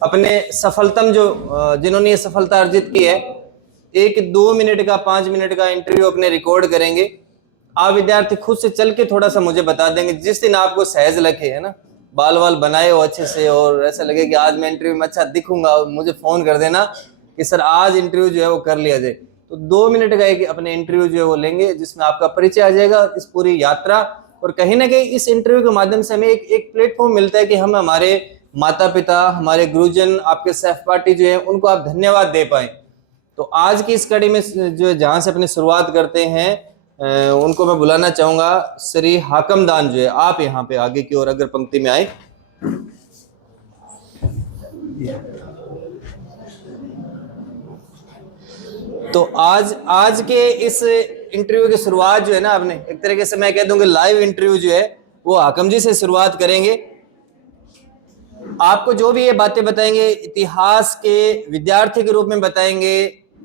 अपने सफलतम जो जिन्होंने ये सफलता अर्जित की है, 1-2 मिनट का 5 मिनट का इंटरव्यू अपने रिकॉर्ड करेंगे। आप विद्यार्थी खुद से चल के थोड़ा सा मुझे बता देंगे, जिस दिन आपको सहज लगे, है ना, बाल वाल बनाए हो अच्छे से और ऐसा लगे कि आज मैं इंटरव्यू में अच्छा दिखूंगा, मुझे फोन कर देना कि सर आज इंटरव्यू जो है वो कर लिया जाए। तो 2 मिनट का एक अपने इंटरव्यू जो है वो लेंगे, जिसमें आपका परिचय आ जाएगा इस पूरी यात्रा। और कहीं ना कहीं इस इंटरव्यू के माध्यम से हमें एक प्लेटफॉर्म मिलता है कि हम हमारे माता पिता, हमारे गुरुजन, आपके सहपाठी जो है उनको आप धन्यवाद दे पाए। तो आज की इस कड़ी में जो जहां से अपनी शुरुआत करते हैं, उनको मैं बुलाना चाहूंगा। श्री हाकमदान जो है, आप यहाँ पे आगे की ओर अगर पंक्ति में आए। तो आज के इस इंटरव्यू की शुरुआत जो है ना, आपने एक तरीके से मैं कह दूंगा लाइव इंटरव्यू जो है वो हाकम जी से शुरुआत करेंगे। आपको जो भी ये बातें बताएंगे इतिहास के विद्यार्थी के रूप में बताएंगे,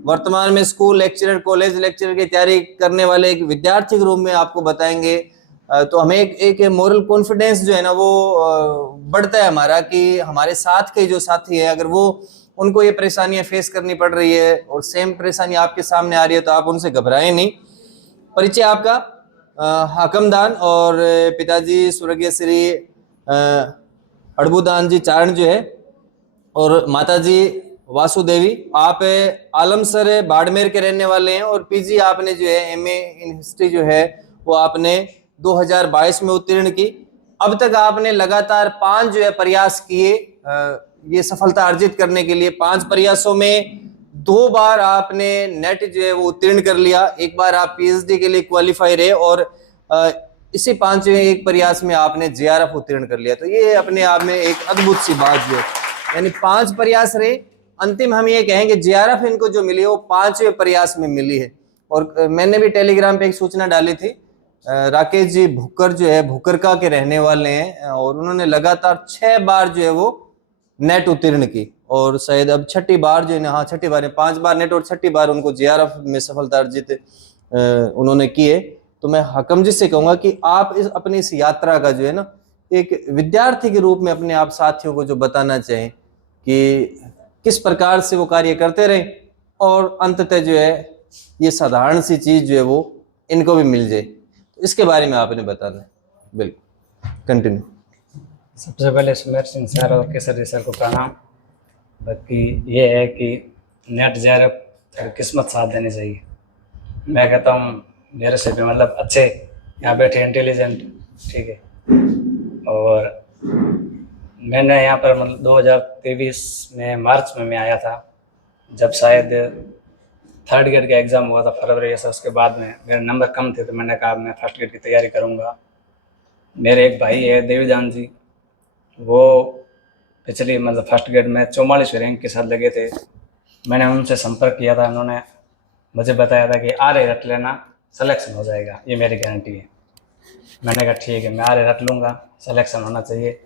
वर्तमान में स्कूल लेक्चरर, कॉलेज लेक्चरर की तैयारी करने वाले एक विद्यार्थी के रूप में आपको बताएंगे। तो हमें एक मोरल कॉन्फिडेंस जो है ना वो बढ़ता है हमारा, कि हमारे साथ के जो साथी है अगर वो उनको ये परेशानियां फेस करनी पड़ रही है और सेम परेशानी आपके सामने आ रही है तो आप उनसे घबराएं नहीं। परिचय आपका हाकमदान और पिताजी स्वर्गीय श्री अड़बूदान जी चारण जो है, और माताजी वासुदेवी। आप आलमसर बाड़मेर के रहने वाले हैं और पीजी आपने जो है एमए इन हिस्ट्री जो है वो आपने 2022 में उत्तीर्ण की। अब तक आपने लगातार 5 जो है प्रयास किए ये सफलता अर्जित करने के लिए। 5 प्रयासों में 2 बार आपने नेट जो है वो उत्तीर्ण कर लिया, एक बार आप पीएचडी के लिए क्वालिफाई रहे और इसी 5वें प्रयास में आपने जेआरएफ उत्तीर्ण कर लिया। तो ये अपने आप में एक अद्भुत सी बात जो है, यानी 5 प्रयास रहे, अंतिम हम ये कहेंगे जेआरएफ इनको जो मिली है वो 5वें प्रयास में मिली है। और मैंने भी टेलीग्राम पे एक सूचना डाली थी, राकेश जी भुक्कर जो है भुक्करका के रहने वाले हैं और उन्होंने लगातार 6 बार जो है वो नेट उत्तीर्ण की और शायद अब 6ठी बार जो है ना, हाँ 6ठी बार है, 5 बार नेट और 6ठी बार उनको जेआरएफ में सफलता अर्जित उन्होंने की है। तो मैं हाकम जी से कहूंगा कि आप अपनी इस यात्रा का जो है ना एक विद्यार्थी के रूप में अपने आप साथियों को जो बताना चाहें कि किस प्रकार से वो कार्य करते रहे और अंततः जो है ये साधारण सी चीज जो है वो इनको भी मिल जाए, तो इसके बारे में आपने बताना है। बिल्कुल, कंटिन्यू। सबसे पहले सुमेर सिंह सर और केसरी सर को प्रणाम। बाकी ये है कि नेट जेआरएफ किस्मत साथ देनी चाहिए। मैं कहता हूँ मेरे से भी मतलब अच्छे यहाँ बैठे इंटेलिजेंट, ठीक है, और मैंने यहाँ पर मतलब 2023 में मार्च में मैं आया था, जब शायद 3rd ग्रेड का एग्ज़ाम हुआ था फरवरी से। उसके बाद में मेरे नंबर कम थे तो मैंने कहा मैं 1st ग्रेड की तैयारी करूँगा। मेरे एक भाई है देवीदान जी, वो पिछली मतलब 1st ग्रेड में 44 रैंक के साथ लगे थे। मैंने उनसे संपर्क किया था, उन्होंने मुझे बताया था कि आर्य रट लेना, सिलेक्शन हो जाएगा, ये मेरी गारंटी है। मैंने कहा ठीक है, मैं आर्य रट लूँगा, सिलेक्शन होना चाहिए।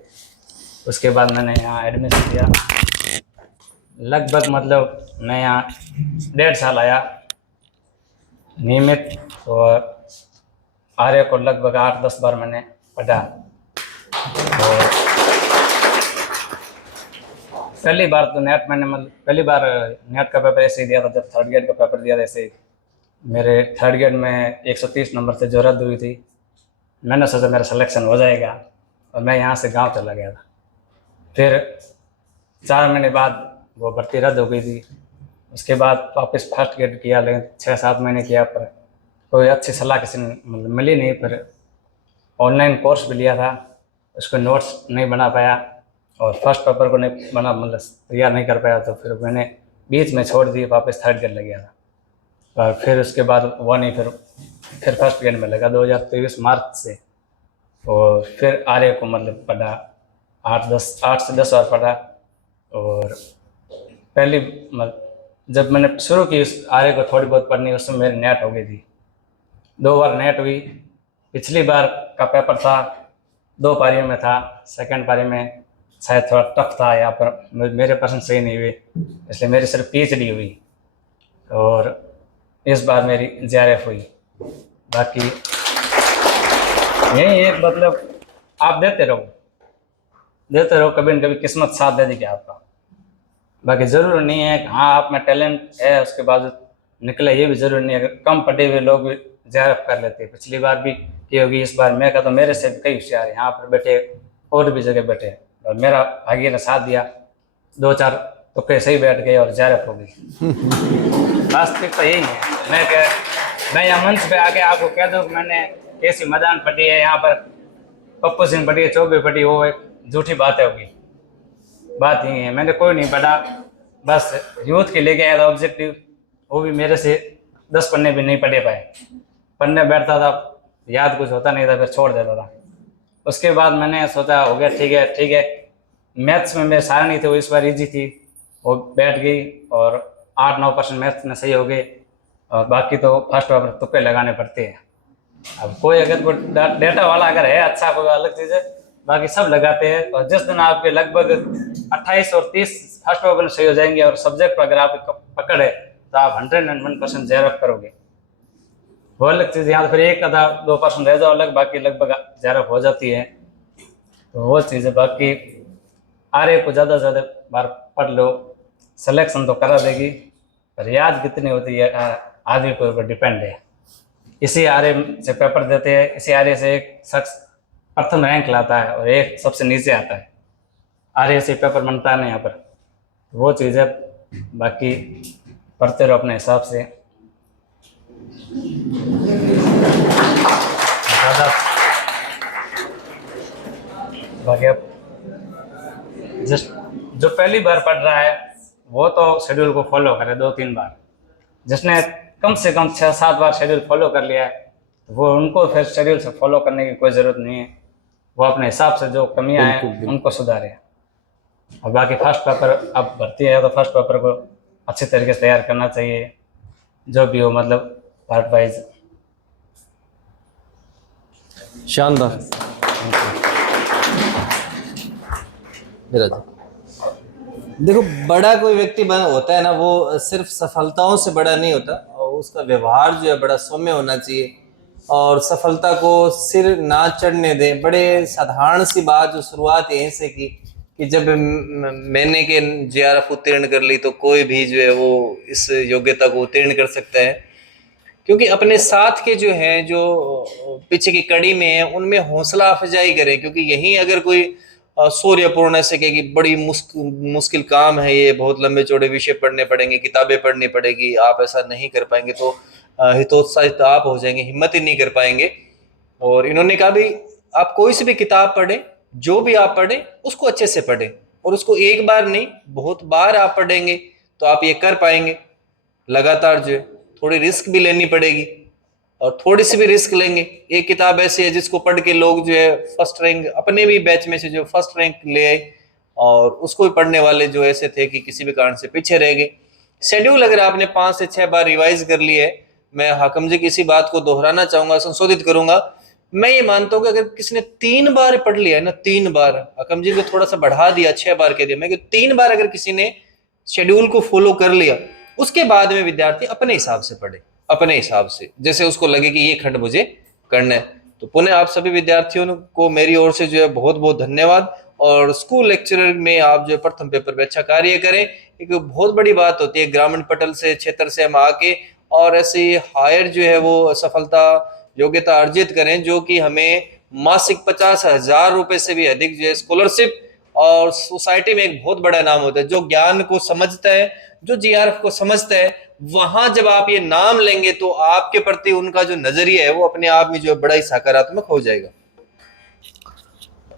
उसके बाद मैंने यहाँ एडमिशन लिया। लगभग मतलब मैं यहाँ 1.5 साल आया नियमित, और आर्य को लगभग 8-10 बार मैंने पढ़ा। और पहली बार तो नेट मैंने मतलब पहली बार नेट का पेपर ऐसे ही दिया था, जब 3rd ग्रेड का पेपर दिया था ऐसे ही। मेरे 3rd ग्रेड में 130 नंबर से जो रद्द हुई थी, मैंने सोचा मेरा सिलेक्शन हो जाएगा और मैं यहाँ से गांव चला गया था। फिर 4 महीने बाद वो भर्ती रद्द हो गई थी। उसके बाद वापस 1st ग्रेड किया, लेकिन 6-7 महीने किया, पर कोई अच्छी सलाह किसी ने मतलब मिली नहीं। फिर ऑनलाइन कोर्स भी लिया था, उसको नोट्स नहीं बना पाया और फर्स्ट पेपर को नहीं बना मतलब तैयार नहीं कर पाया, तो फिर मैंने बीच में छोड़ दी, वापस 3rd ग्रेड लग गया था। और फिर उसके बाद वो नहीं, फिर 1st ग्रेड में लगा 2023 मार्च से। और फिर आर्य को मतलब पढ़ा, 8 से 10 बार पढ़ा। और पहली जब मैंने शुरू की उस आर्य को थोड़ी बहुत पढ़नी, उसमें मेरी नेट हो गई थी। 2 बार नेट हुई। पिछली बार का पेपर था 2 पारियों में था, 2nd पारी में शायद थोड़ा टफ था, यहाँ पर मेरे परसेंट सही नहीं हुए, इसलिए मेरी सिर्फ पीएचडी हुई। और इस बार मेरी जेआरएफ हुई। बाकी यही है, मतलब आप देते रहो, कभी न कभी किस्मत साथ दे देगी आपका। बाकी जरूरी नहीं है कि हाँ आप में टैलेंट है उसके बाद निकले, ये भी जरूरी नहीं है। कम पढ़े हुए लोग भी जेआरएफ कर लेते हैं। पिछली बार भी की होगी, इस बार मैं कहता हूँ मेरे से भी कई होशियार यहाँ पर बैठे और भी जगह बैठे हैं, और मेरा भाग्य ने साथ दिया, 2-4 तुक्के सही बैठ गए और जेआरएफ हो गई। वास्तविकता यही है। मैं यहाँ मंच पे आके आपको कह दूँ कि मैंने कैसी मैदान पढ़ी है, यहाँ पर पप्पू सिंह पढ़ी है, चौबे पढ़ी, वो एक झूठी बात है होगी। बात यही है, मैंने कोई नहीं पढ़ा, बस यूथ के लेके आया था ऑब्जेक्टिव, वो भी मेरे से 10 पन्ने भी नहीं पढ़े पाए। पढ़ने बैठता था, याद कुछ होता नहीं था, फिर छोड़ देता था। उसके बाद मैंने सोचा हो गया, ठीक है। मैथ्स में मेरे सारणी थे वो इस बार ईजी थी, वो बैठ गई और 8-9% मैथ्स में सही हो गए, और बाकी तो फर्स्ट पेपर तुक्के लगाने पड़ते हैं। अब कोई अगर कोई डेटा वाला अगर है अच्छा, कोई अलग चीज़ है, बाकी सब लगाते हैं। और जिस दिन आपके लगभग 28 और 30 फर्स्ट पेपर सही हो जाएंगे और सब्जेक्ट पर अगर आप पकड़ है तो आप 101% जेआरएफ करोगे, वो अलग चीज़। यहाँ फिर 1-2% रह जाओ अलग, बाकी लगभग जेआरएफ हो जाती है, तो वो चीज़ है। बाकी आरए को ज़्यादा से ज़्यादा बार पढ़ लो, सिलेक्शन तो करा देगी, पर याद कितनी होती है आदमी के ऊपर डिपेंड है। इसी आरए से पेपर देते हैं, इसी आरए से एक शख्स प्रथम रैंक लाता है और एक सबसे नीचे आता है। आरए से पेपर बनता है ना यहाँ पर, वो चीज़ है। बाकी पढ़ते रहो अपने हिसाब से। ज़्यादा बाकी अब जस्ट जो पहली बार पढ़ रहा है वो तो शेड्यूल को फॉलो करे 2-3 बार। जिसने कम से कम 6-7 बार शेड्यूल फॉलो कर लिया है, वो उनको फिर शेड्यूल से फॉलो करने की कोई ज़रूरत नहीं है। वो अपने हिसाब से जो कमियां हैं उनको सुधारे। और बाकी फर्स्ट पेपर अब भर्ती है तो फर्स्ट पेपर को अच्छे तरीके से तैयार करना चाहिए, जो भी हो, मतलब पार्ट वाइज। शानदार। देखो, बड़ा कोई व्यक्ति होता है ना, वो सिर्फ सफलताओं से बड़ा नहीं होता, और उसका व्यवहार जो है बड़ा सौम्य होना चाहिए, और सफलता को सिर ना चढ़ने दे। बड़े साधारण सी बात जो शुरुआत यहीं से की कि जब मैंने के जेआरएफ उत्तीर्ण कर ली, तो कोई भी जो है वो इस योग्यता को उत्तीर्ण कर सकता है, क्योंकि अपने साथ के जो हैं, जो पीछे की कड़ी में है, उनमें हौसला अफजाई करें। क्योंकि यहीं अगर कोई सूर्यपूर्ण ऐसे कहे कि बड़ी मुश्किल काम है ये, बहुत लंबे चौड़े विषय पढ़ने पड़ेंगे, किताबें पढ़नी पड़ेगी, आप ऐसा नहीं कर पाएंगे, तो हितोत्साहित आप हो जाएंगे, हिम्मत ही नहीं कर पाएंगे। और इन्होंने कहा भी आप कोई सी भी किताब पढ़ें, जो भी आप पढ़ें उसको अच्छे से पढ़ें, और उसको एक बार नहीं बहुत बार आप पढ़ेंगे तो आप ये कर पाएंगे। लगातार जो है थोड़ी रिस्क भी लेनी पड़ेगी, और थोड़ी सी भी रिस्क लेंगे। एक किताब ऐसी है जिसको पढ़ के लोग जो है फर्स्ट रैंक, अपने भी बैच में से जो फर्स्ट रैंक ले आए, और उसको भी पढ़ने वाले जो ऐसे थे कि किसी भी कारण से पीछे रह गए। शेड्यूल अगर आपने 5 से 6 बार रिवाइज कर लिया है, मैं हाकम जी की इसी बात को दोहराना चाहूंगा, संशोधित करूंगा। मैं ये मानता हूँ कि अगर किसी ने 3 बार पढ़ लिया है ना, 3 बार, हाकम जी को थोड़ा सा बढ़ा दिया, 6 बार के दिया, मैं 3 बार अगर किसी ने शेड्यूल को फॉलो कर लिया, उसके बाद में विद्यार्थी अपने हिसाब से पढ़े, अपने हिसाब से, जैसे उसको लगे कि ये खंड मुझे करना है। तो पुनः आप सभी विद्यार्थियों को मेरी ओर से जो है बहुत बहुत धन्यवाद। और स्कूल लेक्चरर में आप जो प्रथम पेपर में अच्छा कार्य करें, एक बहुत बड़ी बात होती है। ग्रामीण पटल से, क्षेत्र से हम आके और ऐसे हायर जो है वो सफलता योग्यता अर्जित करें, जो कि हमें मासिक 50,000 रुपए से भी अधिक जो है स्कॉलरशिप, और सोसाइटी में एक बहुत बड़ा नाम होता है। जो ज्ञान को समझता है, जो जीआरएफ को समझता है, वहां जब आप ये नाम लेंगे तो आपके प्रति उनका जो नजरिया है वो अपने आप में जो है बड़ा ही सकारात्मक हो जाएगा।